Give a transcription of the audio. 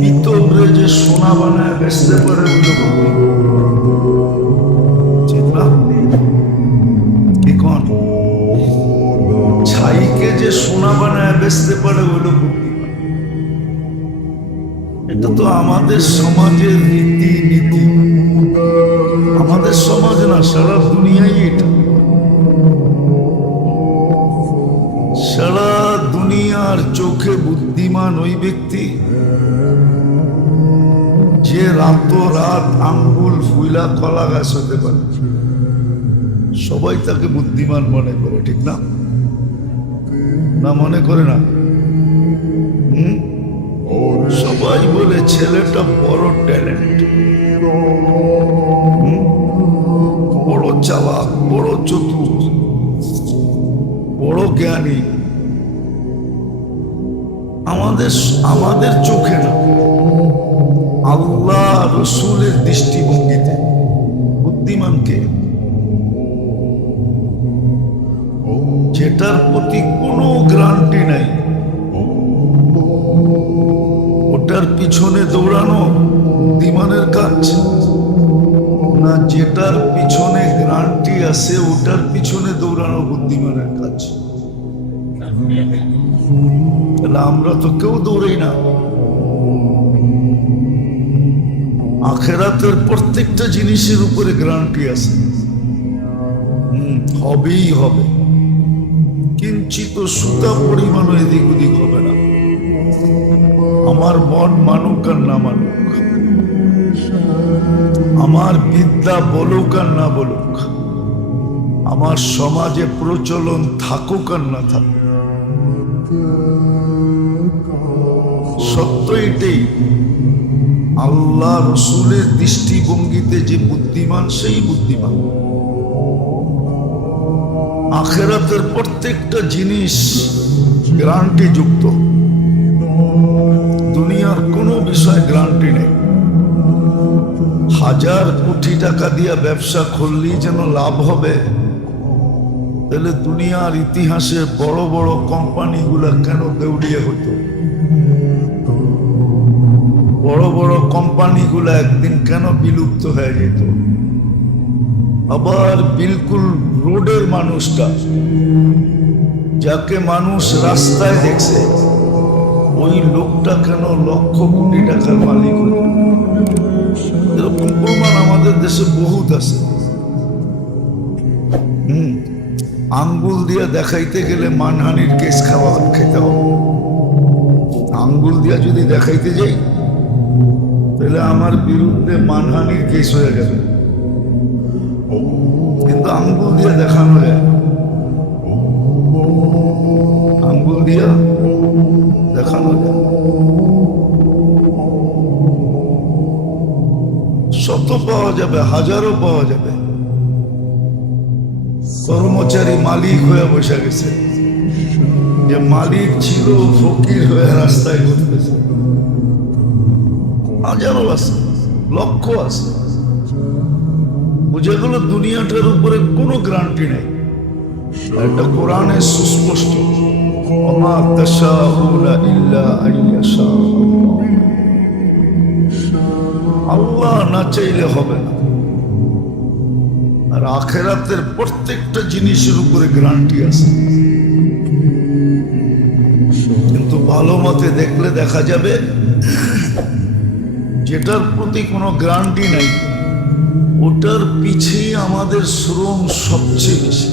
পিতবরে যে সোনা বানায় বেচতে পারে ঠিক না? এখন ছাইকে যে সোনা বানায় বেচতে পারে ওইলো বুদ্ধিমান। এটা তো আমাদের সমাজের রীতি নীতি, আমাদের সমাজ না, সারা দুনিয়ায় এটা। সারা দুনিয়ার চোখে বুদ্ধিমান ওই ব্যক্তি যে রাত আঙ্গুল ফুইলা কলা গাছ হতে পারে। সবাই তাকে বুদ্ধিমান মনে করে, ঠিক না? না মনে করে না? সবাই বলে ছেলেটা বড় ট্যালেন্ট, বড় চালাক, বড় চতুর, বড় জ্ঞানী। আমাদের চোখে না, আল্লাহ রসুলের দৃষ্টিভঙ্গিতে বুদ্ধিমানকে, যেটার প্রতি কোনো গ্যারান্টি নাই, ওটার পিছনে দৌড়ানো বুদ্ধিমানের কাজ না, যেটার পিছনে গ্যারান্টি আছে ওটার পিছনে দৌড়ানো বুদ্ধিমানের কাজ। তাহলে আমরা তো কেউ দৌড়াই না। আখেরাতের প্রত্যেকটা জিনিসের উপরে গ্যারান্টি আছে, হবেই হবে, কিঞ্চিত সুতা পরিমাণ এদিক ওদিক হবে না। আমার মন মানুক আর না মানুক, আমার বিদ্যা বলুক আর না বলুক, আমার সমাজে প্রচলন থাকুক আর না থাকুক, সত্য এটাই, আল্লাহ রসুলের দৃষ্টিভঙ্গিতে যে বুদ্ধিমান সেই বুদ্ধিমান। আখেরাতের প্রত্যেকটা জিনিস গ্যারান্টি যুক্ত, দুনিয়ার কোনো বিষয় গ্যারান্টি নেই। 1000 কোটি টাকা দিয়ে ব্যবসা খুললেই যেন লাভ হবে, তাহলে দুনিয়ার ইতিহাসে বড় বড় কোম্পানিগুলা কেন দেউলিয়া হতো? বড় বড় কোম্পানিগুলা একদিন কেন বিলুপ্ত হয়ে যেত? আবার বিলকুল রোডের মানুষটা, যাকে মানুষ রাস্তায় দেখছে, ওই লোকটা কেন লক্ষ কোটি টাকার মালিক হতো? এরকম প্রমাণ আমাদের দেশে বহুত আছে। আঙ্গুল দিয়ে দেখাইতে গেলে মানহানির কেস খেতে হবে। আঙ্গুল দিয়ে যদি দেখাইতে যাই তাহলে আমার বিরুদ্ধে মানহানির কেস হয়ে যাবে, কিন্তু আঙ্গুল দিয়ে দেখানো যায়, আঙ্গুল দিয়ে দেখানো যায়। শত পাওয়া যাবে, হাজারও পাওয়া যাবে। কর্মচারী মালিক হয়ে বসে গেছে, যে মালিক ছিল ফকির হয়ে রাস্তায় ঘুরতেছে। হাজারো আছে, লক্ষ আছে। বুঝে গেল দুনিয়াটার উপরে কোনো গ্যারান্টি নেই। এটা কোরআনে সুস্পষ্ট, ওমা তাশাউনা ইল্লা আইয়াশা আল্লাহ না চাইলে হবে না। আর আখেরাতের প্রত্যেকটা জিনিসের উপরে গ্যারান্টি আছে, কিন্তু ভালো মতে দেখলে দেখা যাবে যেটার প্রতি কোনো গ্যারান্টি নাই ওটার পিছেই আমাদের শ্রম সবচেয়ে বেশি।